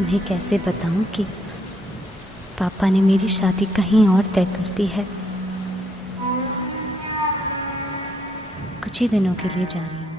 तुम्हें कैसे बताऊं कि पापा ने मेरी शादी कहीं और तय कर दी है। कुछ ही दिनों के लिए जा रही हूँ।